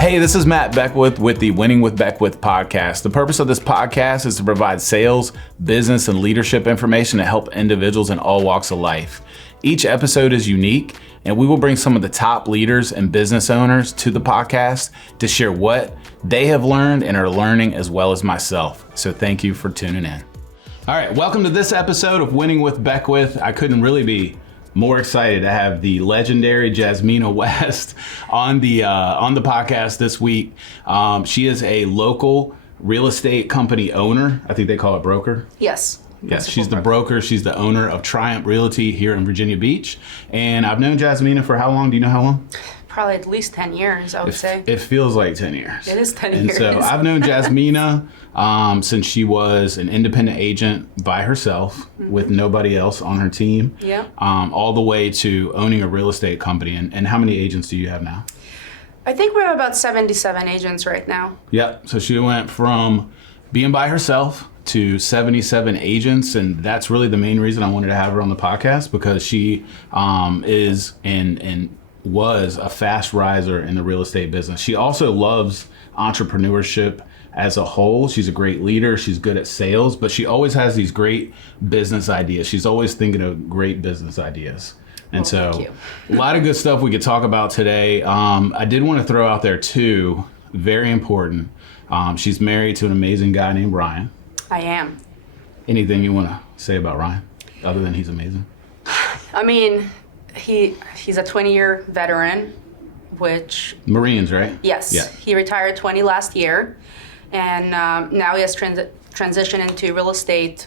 Hey, this is Matt Beckwith with the Winning with Beckwith podcast. The purpose of this podcast is to provide sales, business, and leadership information to help individuals in all walks of life. Each episode is unique, and we will bring some of the top leaders and business owners to the podcast to share what they have learned and are learning, as well as myself. So thank you for tuning in. All right, welcome to this episode of Winning with Beckwith. I couldn't really be more excited to have the legendary Jasmina West on the podcast this week. She is a local real estate company owner. I think they call it broker. Yes. Yes, she's the broker. She's the owner of Triumph Realty here in Virginia Beach. And I've known Jasmina for how long? Do you know how long? Probably at least 10 years, I would say. It feels like 10 years. It is 10 and years. So I've known Jasmina since she was an independent agent by herself with nobody else on her team. Yeah. All the way to owning a real estate company. And how many agents do you have now? I think we have about 77 agents right now. Yep. So she went from being by herself to 77 agents, and that's really the main reason I wanted to have her on the podcast, because she is and was a fast riser in the real estate business. She also loves entrepreneurship as a whole. She's a great leader. She's good at sales, but she always has these great business ideas. She's always thinking of great business ideas. And so a lot of good stuff we could talk about today. I did want to throw out there too, very important. She's married to an amazing guy named Ryan. I am. Anything you want to say about Ryan other than he's amazing? I mean, he's a 20-year veteran, which... Marines, right? Yes. Yeah. He retired 20 last year, and now he has transitioned into real estate,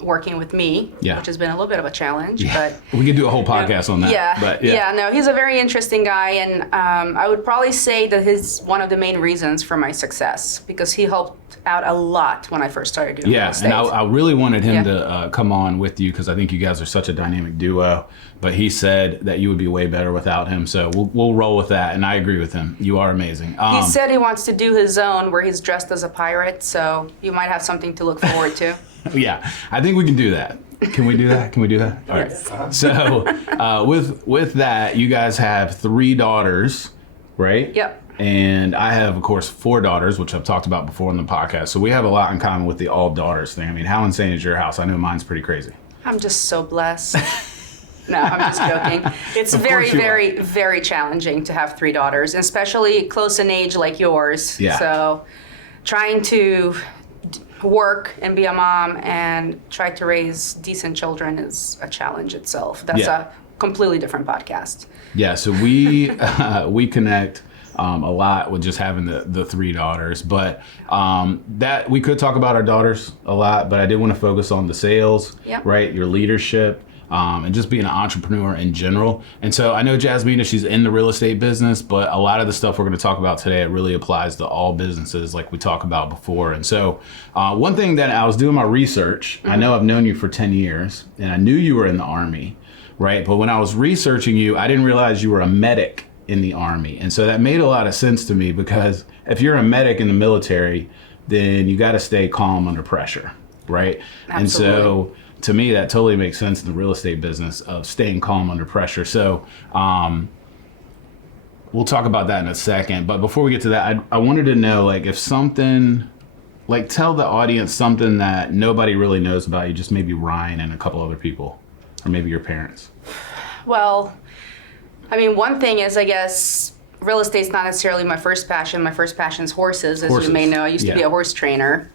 working with me, which has been a little bit of a challenge. Yeah. But we could do a whole podcast on that. Yeah. He's a very interesting guy, and I would probably say that he's one of the main reasons for my success, because he helped out a lot when I first started doing real estate. And I really wanted him to come on with you, because I think you guys are such a dynamic duo, but he said that you would be way better without him, so we'll roll with that, and I agree with him. You are amazing. He said he wants to do his own where he's dressed as a pirate, so you might have something to look forward to. Yeah, I think we can do that. Can we do that? All yes. Right. So with that, you guys have 3 daughters, right? Yep. And I have, of course, 4 daughters, which I've talked about before on the podcast. So we have a lot in common with the all daughters thing. I mean, how insane is your house? I know mine's pretty crazy. I'm just so blessed. No, I'm just joking. It's very, very, very challenging to have 3 daughters, especially close in age like yours. Yeah. So trying to work and be a mom and try to raise decent children is a challenge itself. That's a completely different podcast. Yeah, so we connect a lot with just having the 3 daughters, but that we could talk about our daughters a lot, but I did want to focus on the sales, right? Your leadership, and just being an entrepreneur in general. And so I know Jasmina, she's in the real estate business, but a lot of the stuff we're going to talk about today, it really applies to all businesses like we talked about before. And so one thing that I was doing my research, I know I've known you for 10 years and I knew you were in the Army, right? But when I was researching you, I didn't realize you were a medic in the Army. And so that made a lot of sense to me, because if you're a medic in the military, then you got to stay calm under pressure, right? Absolutely. And so to me, that totally makes sense in the real estate business of staying calm under pressure. So we'll talk about that in a second. But before we get to that, I wanted to know, like, if something, like, tell the audience something that nobody really knows about you, just maybe Ryan and a couple other people, or maybe your parents. Well, I mean, one thing is, I guess, real estate's not necessarily my first passion. My first passion is horses, as you may know. I used to be a horse trainer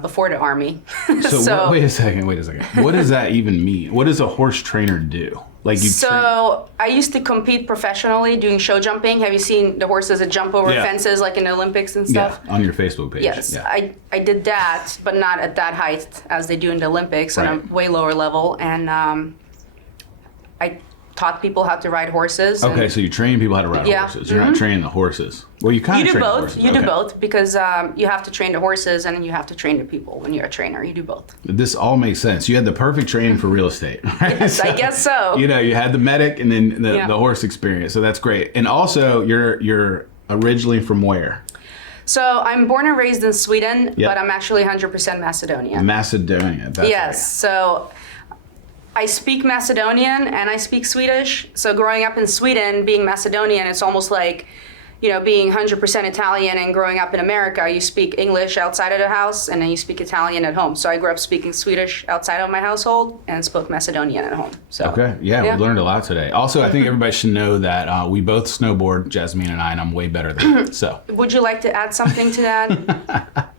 before the Army. So wait a second. What does that even mean? What does a horse trainer do? Like I used to compete professionally doing show jumping. Have you seen the horses that jump over fences like in the Olympics and stuff? Yeah, on your Facebook page. Yes, yeah. I did that, but not at that height as they do in the Olympics, on a way lower level. And I taught people how to ride horses. Okay, so you train people how to ride horses. You're not training the horses. Well, you kind of train the horses. You do both, because you have to train the horses and you have to train the people when you're a trainer. You do both. This all makes sense. You had the perfect training for real estate, right? Yes, I guess so. You know, you had the medic and then the horse experience. So that's great. And also, you're originally from where? So I'm born and raised in Sweden, but I'm actually 100% Macedonian. Macedonia. That's yes. Right. So I speak Macedonian and I speak Swedish. So growing up in Sweden, being Macedonian, it's almost like being 100% Italian and growing up in America, you speak English outside of the house and then you speak Italian at home. So I grew up speaking Swedish outside of my household and spoke Macedonian at home. So okay, yeah, we learned a lot today. Also, I think everybody should know that we both snowboard, Jasmine and I'm way better than her. So would you like to add something to that?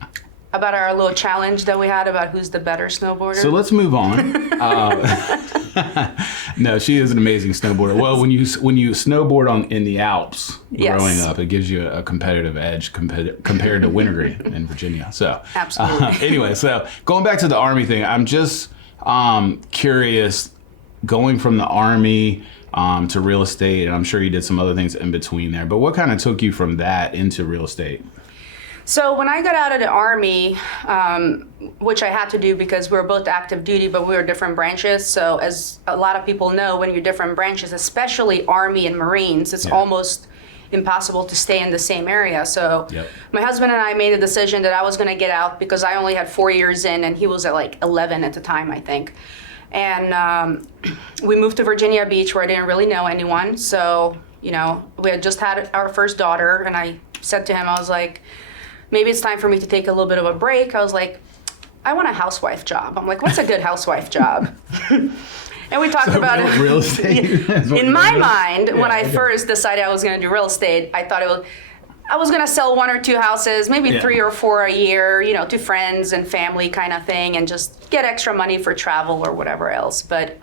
About our little challenge that we had about who's the better snowboarder? So let's move on. No, she is an amazing snowboarder. Well, when you snowboard in the Alps growing up, it gives you a competitive edge compared to wintergreen in Virginia. So absolutely. Anyway, so going back to the Army thing, I'm just curious, going from the Army to real estate, and I'm sure you did some other things in between there, but what kind of took you from that into real estate? So when I got out of the Army, which I had to do because we were both active duty, but we were different branches. So as a lot of people know, when you're different branches, especially Army and Marines, it's almost impossible to stay in the same area. So my husband and I made a decision that I was going to get out because I only had 4 years in and he was at like 11 at the time, I think. And we moved to Virginia Beach where I didn't really know anyone. So, we had just had our first daughter and I said to him, I was like, maybe it's time for me to take a little bit of a break. I was like, I want a housewife job. I'm like, what's a good housewife job? And we talked about it. Real estate? In my mind, when I first decided I was going to do real estate, I thought I was going to sell 1 or 2 houses, maybe 3 or 4 a year, to friends and family kind of thing, and just get extra money for travel or whatever else. But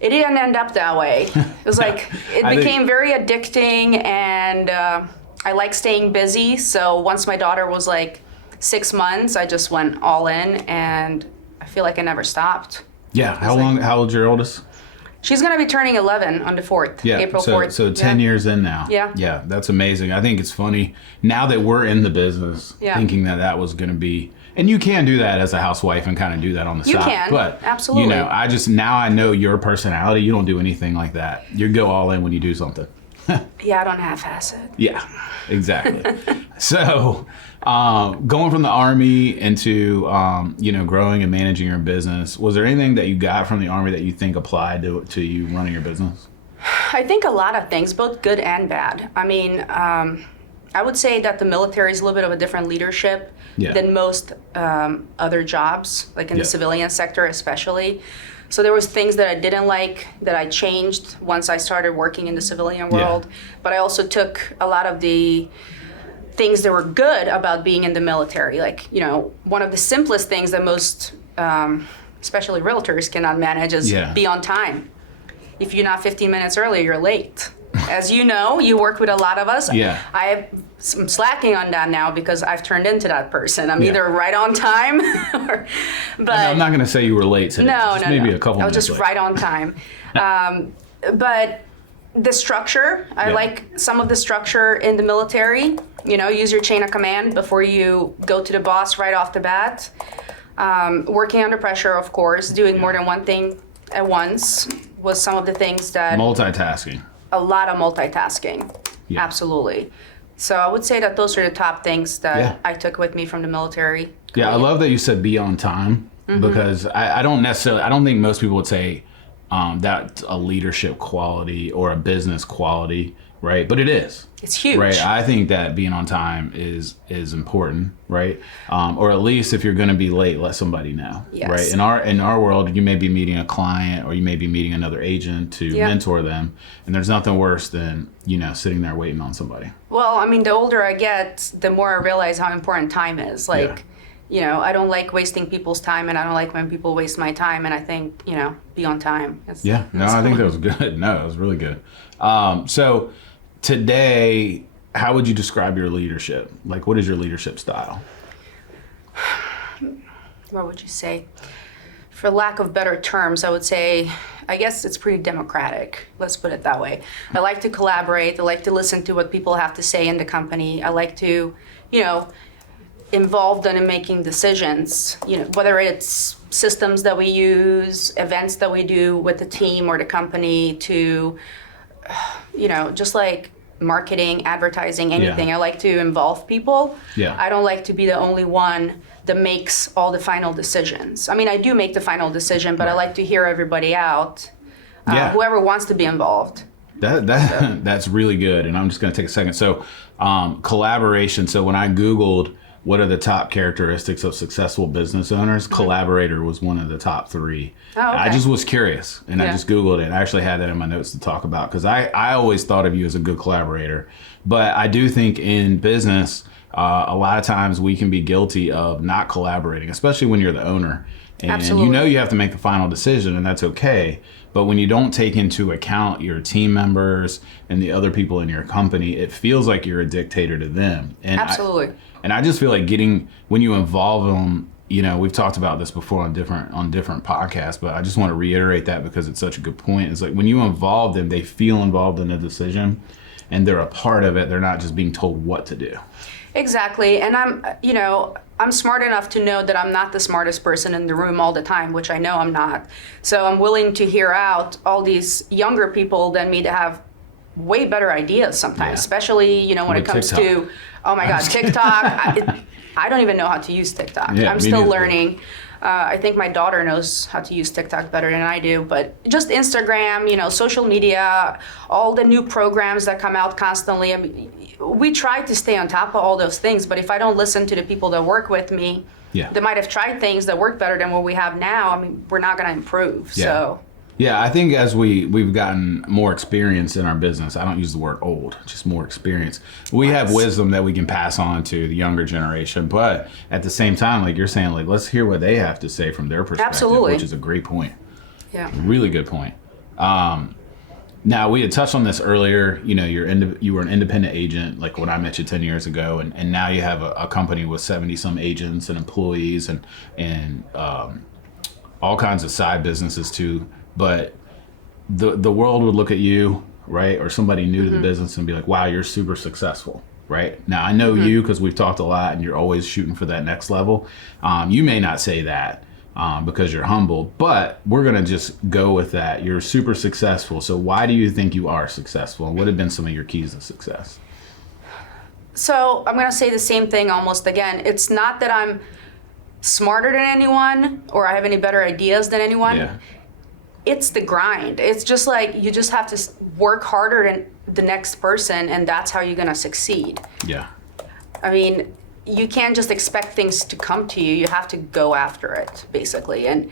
it didn't end up that way. It was like, it became very addicting, and I like staying busy. So once my daughter was like 6 months, I just went all in, and I feel like I never stopped. Yeah. How old's your oldest? She's going to be turning 11 on the 4th, April 4th. So 10 years in now. Yeah. Yeah, that's amazing. I think it's funny now that we're in the business, thinking that was going to be, and you can do that as a housewife and kind of do that on the side. You can, but, absolutely. Now I know your personality. You don't do anything like that. You go all in when you do something. Yeah, I don't half-ass it. Yeah, exactly. So going from the Army into, growing and managing your business, was there anything that you got from the Army that you think applied to you running your business? I think a lot of things, both good and bad. I mean, I would say that the military is a little bit of a different leadership than most other jobs, like in the civilian sector especially. So there was things that I didn't like that I changed once I started working in the civilian world. But I also took a lot of the things that were good about being in the military. Like, one of the simplest things that most, especially realtors, cannot manage is be on time. If you're not 15 minutes early, you're late. As you know, you work with a lot of us. Yeah. I'm slacking on that now because I've turned into that person. I'm either right on time, but I'm not going to say you were late today. No, maybe a couple minutes. I was just right on time. But the structure, I like some of the structure in the military. Use your chain of command before you go to the boss right off the bat. Working under pressure, of course, doing more than one thing at once was some of the things that... Multitasking. A lot of multitasking, absolutely. So I would say that those are the top things that I took with me from the military. Yeah, I love that you said be on time because I don't think most people would say that's a leadership quality or a business quality, right? But it is. It's huge. Right. I think that being on time is important, right? Or at least if you're going to be late, let somebody know, right? In our world, you may be meeting a client or you may be meeting another agent to mentor them, and there's nothing worse than sitting there waiting on somebody. Well, I mean, the older I get, the more I realize how important time is. Like, I don't like wasting people's time, and I don't like when people waste my time. And I think be on time. I think that was good. No, it was really good. So. Today, how would you describe your leadership? Like, what is your leadership style? What would you say? For lack of better terms, I would say, I guess it's pretty democratic. Let's put it that way. I like to collaborate. I like to listen to what people have to say in the company. I like to, involve them in making decisions, whether it's systems that we use, events that we do with the team or the company to... just like marketing, advertising, anything. I like to involve people. I don't like to be the only one that makes all the final decisions. I mean, I do make the final decision, but I like to hear everybody out, whoever wants to be involved. That's really good. And I'm just going to take a second. So collaboration. So when I Googled what are the top characteristics of successful business owners, collaborator was one of the top 3. Oh, okay. I just was curious, and I just Googled it. I actually had that in my notes to talk about because I always thought of you as a good collaborator. But I do think in business, a lot of times we can be guilty of not collaborating, especially when you're the owner. And Absolutely. you know you have to make the final decision, and that's okay. But when you don't take into account your team members and the other people in your company, it feels like you're a dictator to them. And Absolutely. I just feel like when you involve them, you know, we've talked about this before on different podcasts, but I just want to reiterate that because it's such a good point. It's like when you involve them, they feel involved in the decision and they're a part of it. They're not just being told what to do. Exactly. And I'm smart enough to know that I'm not the smartest person in the room all the time, which I know I'm not. So I'm willing to hear out all these younger people than me to have way better ideas sometimes, especially, when it comes to, oh my God, TikTok. I don't even know how to use TikTok. Yeah, I'm still learning. I think my daughter knows how to use TikTok better than I do, but just Instagram, social media, all the new programs that come out constantly. I mean, we try to stay on top of all those things, but if I don't listen to the people that work with me, they might have tried things that work better than what we have now. I mean, we're not going to improve. Yeah. So. Yeah, I think as we've gotten more experience in our business, I don't use the word old, just more experience. We have wisdom that we can pass on to the younger generation, but at the same time, like you're saying, like let's hear what they have to say from their perspective, Absolutely. Which is a great point. Yeah. Really good point. Now we had touched on this earlier. You were an independent agent, like when I met you 10 years ago, and now you have a company with 70 some agents and employees and all kinds of side businesses too. But the world would look at you, right, or somebody new to the business and be like, wow, you're super successful, right? Now, I know you because we've talked a lot and you're always shooting for that next level. You may not say that because you're humble, but we're going to just go with that. You're super successful. So why do you think you are successful? And what have been some of your keys to success? So I'm going to say the same thing almost again. It's not that I'm smarter than anyone or I have any better ideas than anyone. Yeah. It's the grind. It's just like you just have to work harder than the next person, and that's how you're going to succeed. Yeah. I mean, you can't just expect things to come to you. You have to go after it, basically. And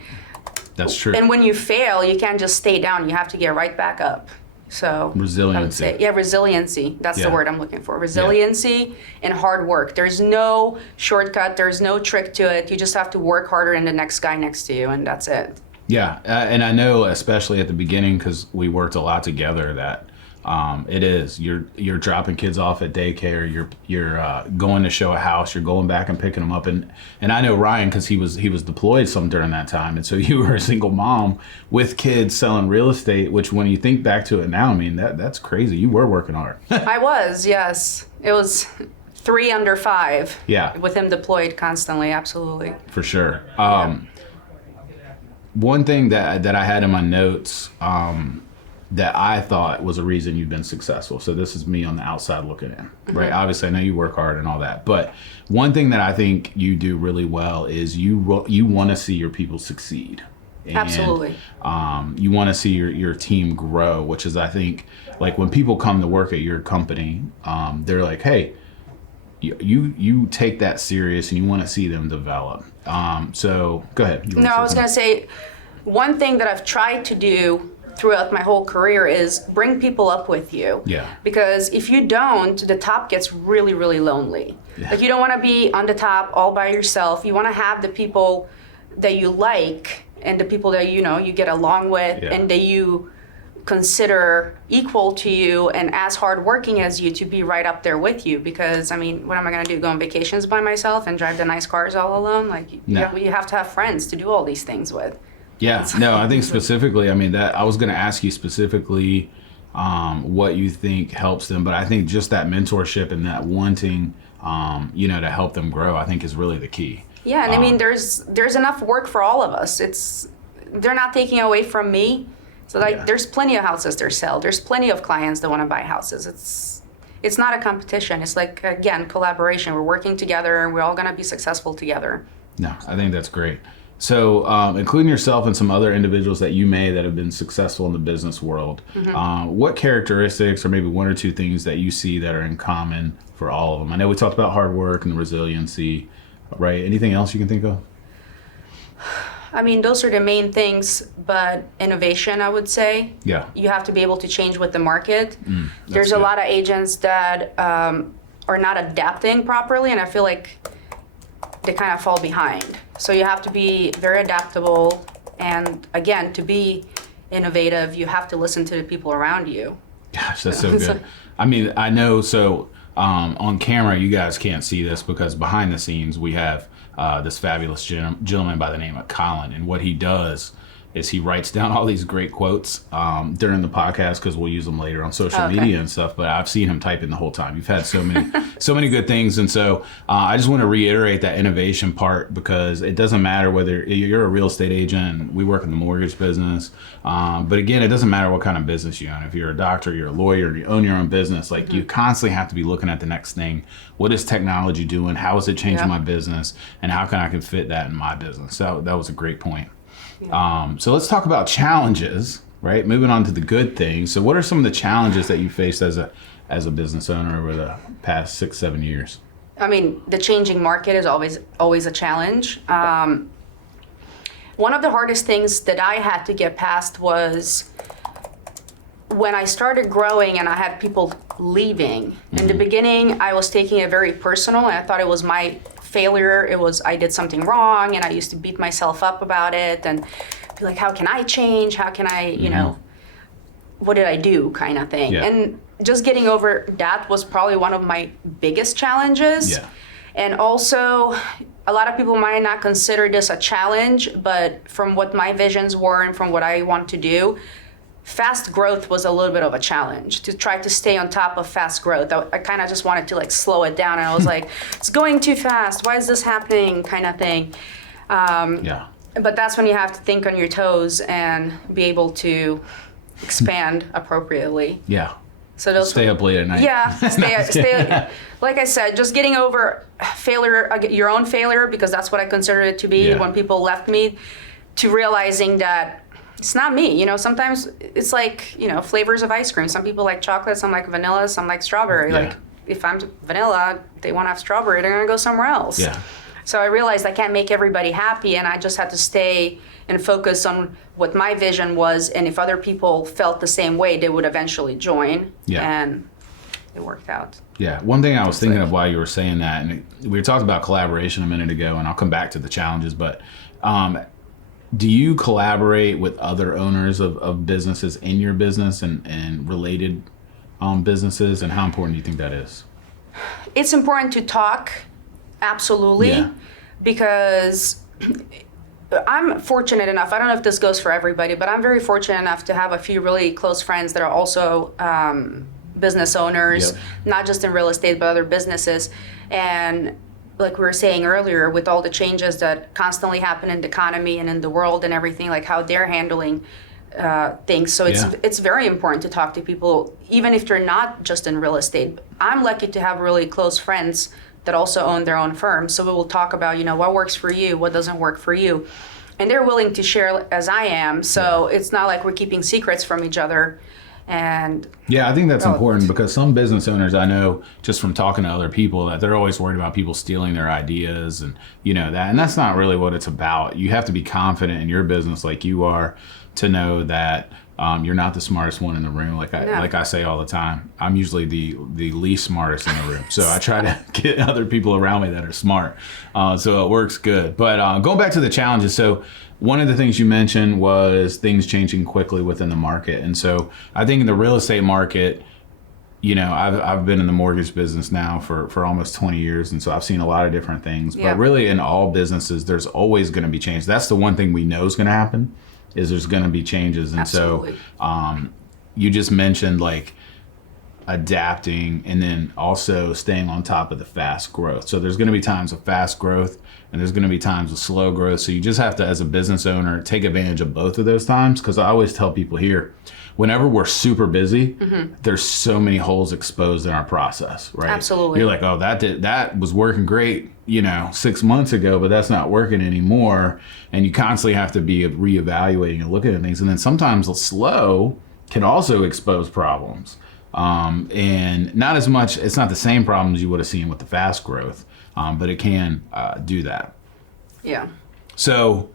that's true. And when you fail, you can't just stay down. You have to get right back up. So resiliency. I would say, resiliency. That's the word I'm looking for. Resiliency and hard work. There's no shortcut. There's no trick to it. You just have to work harder than the next guy next to you, and that's it. Yeah, and I know especially at the beginning because we worked a lot together that it is you're dropping kids off at daycare, you're going to show a house, you're going back and picking them up, and I know Ryan because he was deployed some during that time, and so you were a single mom with kids selling real estate, which when you think back to it now, I mean that's crazy. You were working hard. I was, yes. It was 3 under 5. Yeah. With him deployed constantly, absolutely. For sure. One thing that I had in my notes that I thought was a reason you've been successful. So this is me on the outside looking in, right? Obviously, I know you work hard and all that, but one thing that I think you do really well is you want to see your people succeed. And, Absolutely. You want to see your team grow, which is, I think, like when people come to work at your company, they're like, hey, you take that serious and you want to see them develop. So go ahead. No, I was going to say one thing that I've tried to do throughout my whole career is bring people up with you. Yeah. Because if you don't, the top gets really, really lonely. Yeah. Like you don't want to be on the top all by yourself. You want to have the people that you like and the people that you get along with and that you consider equal to you and as hardworking as you to be right up there with you. Because I mean, what am I going to do? Go on vacations by myself and drive the nice cars all alone? Like you have to have friends to do all these things with. Yeah, no, I think specifically, I mean, that I was going to ask you specifically what you think helps them, but I think just that mentorship and that wanting, to help them grow, I think is really the key. Yeah, and I mean, there's enough work for all of us. They're not taking away from me. So there's plenty of houses to sell. There's plenty of clients that want to buy houses. It's not a competition. It's like, again, collaboration. We're working together and we're all going to be successful together. No, I think that's great. So, including yourself and some other individuals that you may that have been successful in the business world, what characteristics or maybe one or two things that you see that are in common for all of them? I know we talked about hard work and resiliency, right? Anything else you can think of? I mean, those are the main things, but innovation, I would say. Yeah. You have to be able to change with the market. There's good. a lot of agents that are not adapting properly, and I feel like they kind of fall behind. So you have to be very adaptable, and again, to be innovative, you have to listen to the people around you. Gosh, that's so good. I mean, I know, so on camera, you guys can't see this because behind the scenes, we have this fabulous gentleman by the name of Colin. And what he does is he writes down all these great quotes during the podcast because we'll use them later on social media and stuff. But I've seen him typing the whole time. You've had so many good things. And so I just want to reiterate that innovation part because it doesn't matter whether you're a real estate agent, we work in the mortgage business. But again, it doesn't matter what kind of business you own. If you're a doctor, you're a lawyer, you own your own business, like you constantly have to be looking at the next thing. What is technology doing? How is it changing my business? And how can I fit that in my business? So that was a great point. So let's talk about challenges, right? Moving on to the good things. So what are some of the challenges that you faced as a business owner over the past 6-7 years? I mean, the changing market is always a challenge. One of the hardest things that I had to get past was when I started growing and I had people leaving. In the beginning, I was taking it very personal, and I thought it was my failure. It was I did something wrong, and I used to beat myself up about it and be like, how can I change? How can I, you know, what did I do kind of thing. And just getting over that was probably one of my biggest challenges. And also, a lot of people might not consider this a challenge, but from what my visions were and from what I want to do, fast growth was a little bit of a challenge to try to stay on top of fast growth. I kind of just wanted to like slow it down, and I was like, it's going too fast. Why is this happening? Kind of thing. But that's when you have to think on your toes and be able to expand appropriately. So those stay up late at night. Stay. Like I said, just getting over failure, your own failure, because that's what I consider it to be when people left me, to realizing that it's not me. You know, sometimes it's like, you know, flavors of ice cream. Some people like chocolate, some like vanilla, some like strawberry. Like if I'm vanilla, they want to have strawberry, they're going to go somewhere else. So I realized I can't make everybody happy, and I just had to stay and focus on what my vision was, and if other people felt the same way, they would eventually join. And it worked out. One thing I was thinking of while you were saying that, and we talked about collaboration a minute ago, and I'll come back to the challenges, but do you collaborate with other owners of businesses in your business and related businesses, and how important do you think that is? It's important to talk, absolutely, because I'm fortunate enough, I don't know if this goes for everybody, but I'm very fortunate enough to have a few really close friends that are also business owners, not just in real estate, but other businesses. And like we were saying earlier, with all the changes that constantly happen in the economy and in the world and everything, like how they're handling things. So it's very important to talk to people, even if they're not just in real estate. I'm lucky to have really close friends that also own their own firms. So we will talk about, you know, what works for you, what doesn't work for you. And they're willing to share as I am. So it's not like we're keeping secrets from each other. And I think that's important, because some business owners I know, just from talking to other people, that they're always worried about people stealing their ideas and, you know, that. And that's not really what it's about. You have to be confident in your business like you are to know that you're not the smartest one in the room. Like I say all the time, I'm usually the least smartest in the room. So I try to get other people around me that are smart. So it works good. But going back to the challenges, so one of the things you mentioned was things changing quickly within the market. And so I think in the real estate market, you know, I've been in the mortgage business now for almost 20 years. And so I've seen a lot of different things. But really in all businesses, there's always going to be change. That's the one thing we know is going to happen, is there's going to be changes. And so you just mentioned like adapting and then also staying on top of the fast growth. So there's going to be times of fast growth and there's going to be times of slow growth. So you just have to, as a business owner, take advantage of both of those times. Because I always tell people here, whenever we're super busy, there's so many holes exposed in our process, right? Absolutely. You're like, oh, that was working great, 6 months ago, but that's not working anymore. And you constantly have to be reevaluating and looking at things. And then sometimes the slow can also expose problems. And not as much, it's not the same problems you would have seen with the fast growth, but it can do that. Yeah. So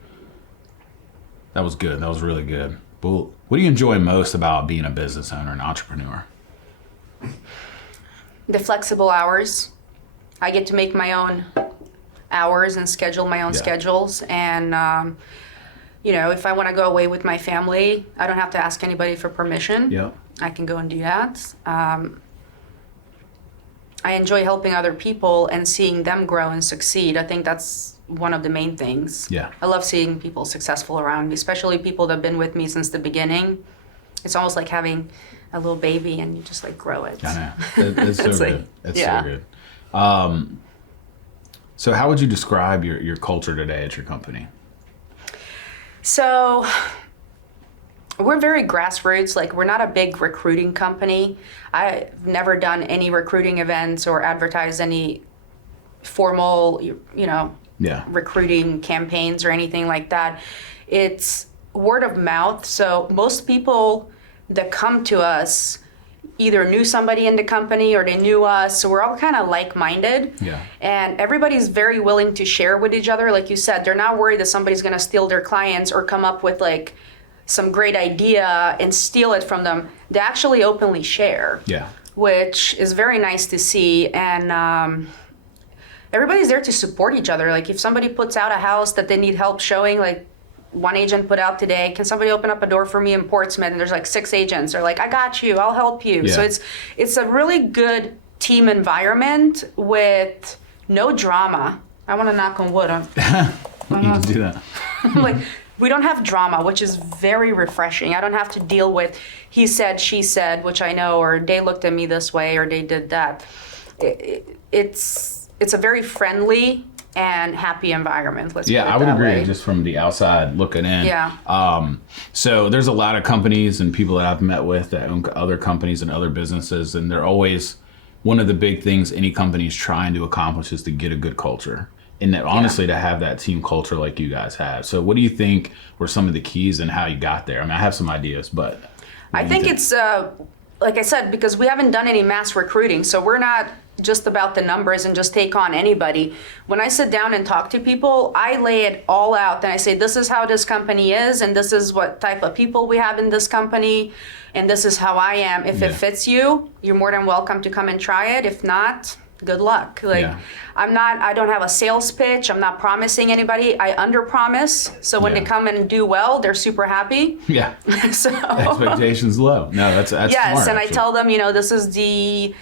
that was good. That was really good. Well, what do you enjoy most about being a business owner and entrepreneur? The flexible hours. I get to make my own hours and schedule my own schedules. And, if I want to go away with my family, I don't have to ask anybody for permission. Yeah. I can go and do that. I enjoy helping other people and seeing them grow and succeed. I think that's one of the main things. Yeah. I love seeing people successful around me, especially people that have been with me since the beginning. It's almost like having a little baby and you just grow it. I know. It's so good. It's yeah. so good. So how would you describe your culture today at your company? So we're very grassroots. We're not a big recruiting company. I've never done any recruiting events or advertised any formal, recruiting campaigns or anything like that. It's word of mouth. So most people that come to us either knew somebody in the company or they knew us. So we're all kind of like-minded. Yeah. And everybody's very willing to share with each other. Like you said, they're not worried that somebody's going to steal their clients or come up with some great idea and steal it from them. They actually openly share. Yeah. Which is very nice to see. And everybody's there to support each other. If somebody puts out a house that they need help showing, one agent put out today, can somebody open up a door for me in Portsmouth? And there's 6 agents. They're like, I got you, I'll help you. Yeah. So it's a really good team environment with no drama. I want to knock on wood. You can do that. We don't have drama, which is very refreshing. I don't have to deal with he said, she said, which I know, or they looked at me this way, or they did that. It's a very friendly and happy environment. Let's put it I would that agree. way. Just from the outside looking in. Yeah. So there's a lot of companies and people that I've met with that own other companies and other businesses, and they're always one of the big things any company is trying to accomplish is to get a good culture. And that honestly, to have that team culture like you guys have. So what do you think were some of the keys and how you got there? I mean, I have some ideas, but I think it's, like I said, because we haven't done any mass recruiting. So we're not just about the numbers and just take on anybody. When I sit down and talk to people, I lay it all out. And I say, this is how this company is, and this is what type of people we have in this company, and this is how I am. If it fits you, you're more than welcome to come and try it. If not, good luck. I don't have a sales pitch. I'm not promising anybody. I under-promise. So when they come and do well, they're super happy. Yeah. So expectations low. No, that's yes, smart, and actually. I tell them, this is the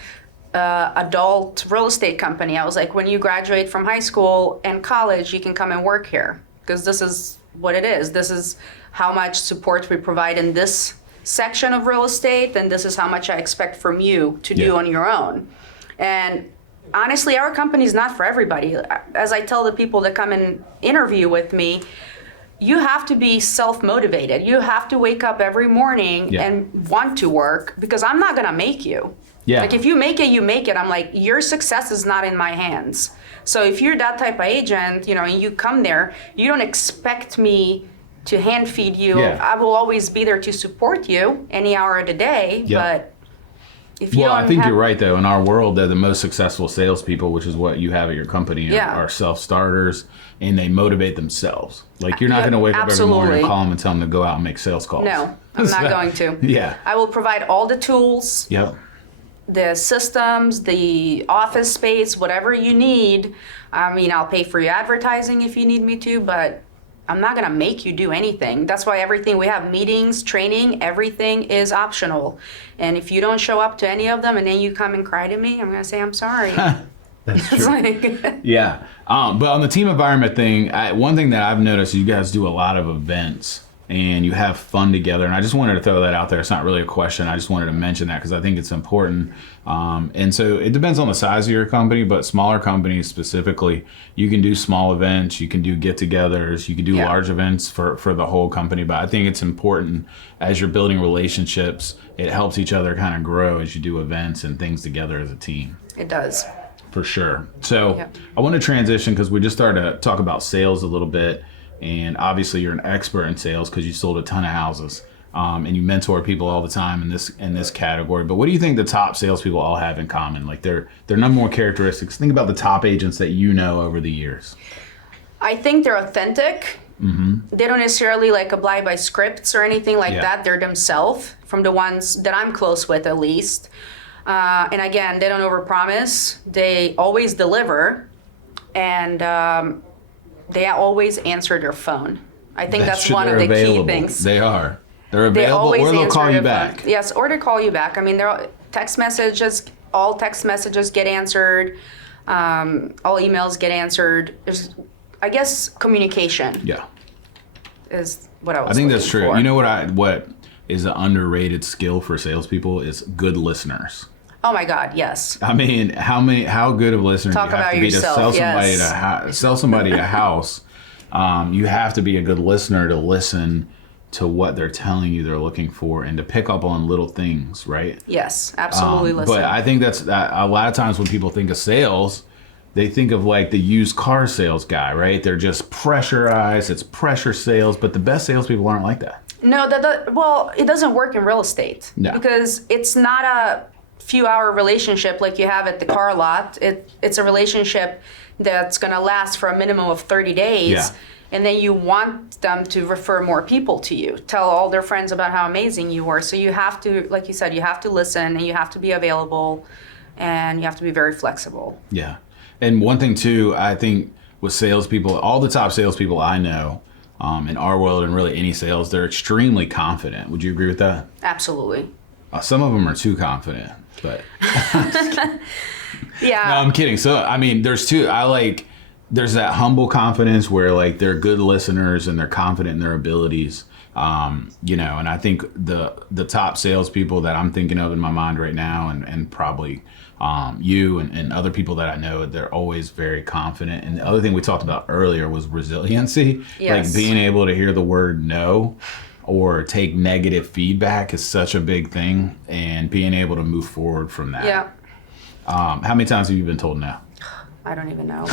adult real estate company. I was like, when you graduate from high school and college, you can come and work here because this is what it is. This is how much support we provide in this section of real estate, and this is how much I expect from you to do on your own. And honestly, our company is not for everybody. As I tell the people that come and interview with me, you have to be self-motivated. You have to wake up every morning and want to work because I'm not going to make you. Yeah. If you make it, you make it. I'm like, your success is not in my hands. So if you're that type of agent, and you come there, you don't expect me to hand feed you. Yeah. I will always be there to support you any hour of the day, but if you I think you're right, though. In our world, they're the most successful salespeople, which is what you have at your company, are self-starters, and they motivate themselves. You're not going to wake up every morning and call them and tell them to go out and make sales calls. No, I'm not going to. Yeah. I will provide all the tools, the systems, the office space, whatever you need. I'll pay for your advertising if you need me to, but I'm not going to make you do anything. That's why everything we have, meetings, training, everything is optional. And if you don't show up to any of them and then you come and cry to me, I'm going to say, I'm sorry. That's true. Yeah. But on the team environment thing, one thing that I've noticed, you guys do a lot of events and you have fun together. And I just wanted to throw that out there. It's not really a question. I just wanted to mention that because I think it's important. And so it depends on the size of your company, but smaller companies specifically, you can do small events, you can do get-togethers, you can do large events for the whole company. But I think it's important as you're building relationships, it helps each other kind of grow as you do events and things together as a team. It does. For sure. So I want to transition because we just started to talk about sales a little bit. And obviously you're an expert in sales because you sold a ton of houses, and you mentor people all the time in this category. But what do you think the top salespeople all have in common? Like their number one characteristics. Think about the top agents that you know over the years. I think they're authentic. Mm-hmm. They don't necessarily like abide by scripts or anything like that. They're themselves, from the ones that I'm close with at least. And again, they don't overpromise. They always deliver, and they always answer their phone. I think that's one of the key things. They are. They're available, or they'll call you back. Yes, or they call you back. I mean, all text messages get answered. All emails get answered. There's, I guess, communication. Yeah. Is what I was. I think that's true. For. You know what is an underrated skill for salespeople is good listeners. Oh my God, yes. I mean, how good of listeners Talk you have about to be yourself, to sell somebody a house. You have to be a good listener to listen to what they're telling you they're looking for and to pick up on little things, right? Yes, absolutely listen. But I think that's a lot of times when people think of sales, they think of like the used car sales guy, right? They're just pressurized. It's pressure sales, but the best salespeople aren't like that. No, well, it doesn't work in real estate. No. Because it's not a few-hour relationship like you have at the car lot. It's a relationship that's going to last for a minimum of 30 days. Yeah. And then you want them to refer more people to you, tell all their friends about how amazing you were. So you have to, like you said, you have to listen, and you have to be available, and you have to be very flexible. Yeah. And one thing too, I think with salespeople, all the top salespeople I know in our world and really any sales, they're extremely confident. Would you agree with that? Absolutely. Some of them are too confident, but yeah. No, I'm kidding. So, I mean, there's that humble confidence where like they're good listeners and they're confident in their abilities. And I think the top salespeople that I'm thinking of in my mind right now, and probably you and other people that I know, they're always very confident. And the other thing we talked about earlier was resiliency. Yes. Like being able to hear the word no or take negative feedback is such a big thing, and being able to move forward from that. Yeah. How many times have you been told no? I don't even know.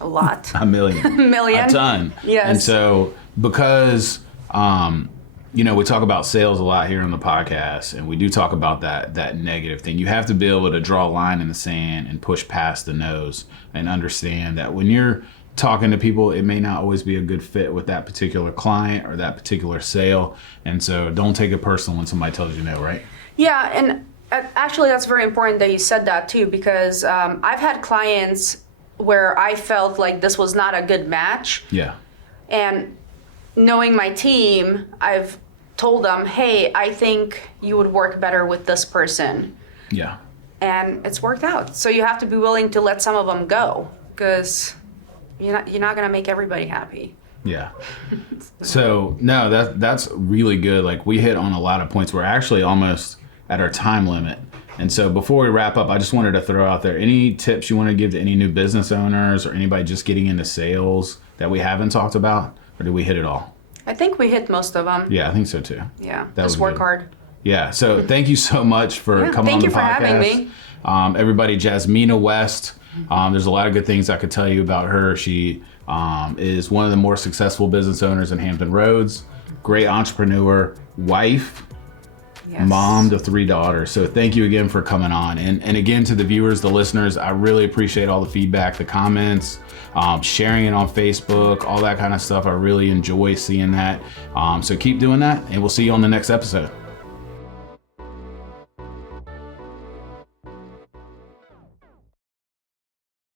A lot. A million. A million. A ton. Yes. And so because, we talk about sales a lot here on the podcast, and we do talk about that negative thing. You have to be able to draw a line in the sand and push past the no's and understand that when you're talking to people, it may not always be a good fit with that particular client or that particular sale. And so don't take it personal when somebody tells you no, right? Yeah. And actually, that's very important that you said that too, because I've had clients where I felt like this was not a good match. Yeah. And knowing my team, I've told them, hey, I think you would work better with this person. Yeah. And it's worked out. So you have to be willing to let some of them go, because you're not going to make everybody happy. Yeah. So no, that's really good. Like we hit on a lot of points. We're actually almost at our time limit. And so before we wrap up, I just wanted to throw out there any tips you want to give to any new business owners or anybody just getting into sales that we haven't talked about, or did we hit it all? I think we hit most of them. Yeah, I think so too. Yeah, Just work hard. Yeah, so thank you so much for coming on the podcast. Thank you for having me. Everybody, Jasmina West. There's a lot of good things I could tell you about her. She is one of the more successful business owners in Hampton Roads. Great entrepreneur, wife, yes. Mom to 3 daughters. So thank you again for coming on. And again, to the viewers, the listeners, I really appreciate all the feedback, the comments, sharing it on Facebook, all that kind of stuff. I really enjoy seeing that. So keep doing that, and we'll see you on the next episode.